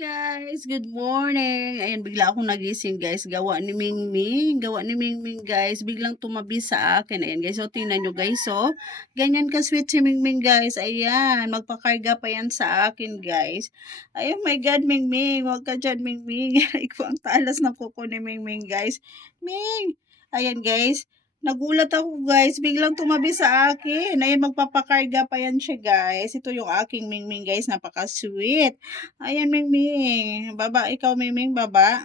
Guys, good morning. Ayan, bigla akong nagising guys. Gawa ni Mingming guys. Biglang tumabi sa akin. Ayan guys, so tingnan nyo guys. So, ganyan ka sweet si Mingming guys. Ayan, magpakarga pa yan sa akin guys. Ay, oh my God, Mingming. Huwag ka dyan, Mingming. Ikaw ang talas ng kuko ni Mingming guys. Ming! Ayan guys. Nagulat ako guys, biglang tumabi sa akin. Ayan, magpapakarga pa yan siya guys. Ito yung aking Mingming guys, napaka-sweet. Ayan, Mingming. Baba, ikaw, Mingming, baba.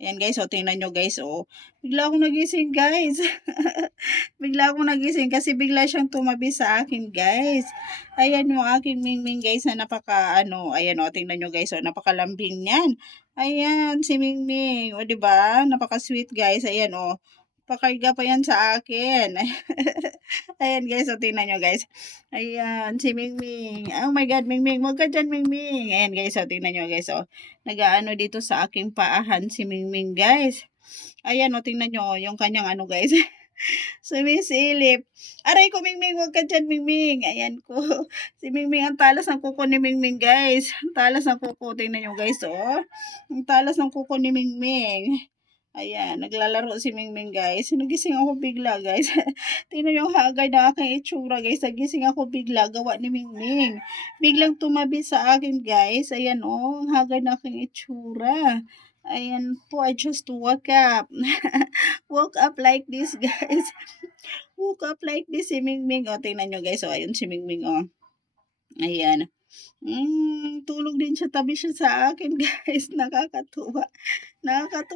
Ayan, guys. O, tingnan nyo, guys. O, bigla akong nagising, guys. Bigla akong nagising kasi bigla siyang tumabi sa akin, guys. Ayan yung aking Mingming, guys, na ayan, o, tingnan nyo, guys. O, napakalambing niyan. Ayan, si Mingming. O, diba? Napaka-sweet, guys. Ayan, o. Pakarga pa yan sa akin. Ayan guys, so tingnan nyo guys. Ayan, si Mingming. Oh my God, Mingming. Huwag ka dyan, Mingming. Ayan guys, so tingnan nyo guys. So, nag-aano dito sa aking paahan si Mingming guys. Ayan, o, tingnan nyo yung kanyang guys. Sumisilip. Aray ko, Mingming. Huwag ka dyan, Mingming. Ayan ko. Si Mingming, ang talas ng kuko ni Mingming guys. Ang talas ng kuko. Tingnan nyo guys, oh. Ang talas ng kuko ni Mingming. Ayan, naglalaro si Mingming guys. Nagising ako bigla guys. Tingnan yung hagay na aking itsura guys. Nagising ako bigla. Gawa ni Mingming. Biglang tumabi sa akin guys. Ayan oh, ang hagay na aking itsura. Ayan po, I just woke up. Woke up like this guys. Woke up like this si Mingming. O, tingnan nyo guys. O, ayun si Mingming o. Ayan. Tulog din siya. Tabi siya sa akin guys. Nakakatuwa. Nakakatuwa.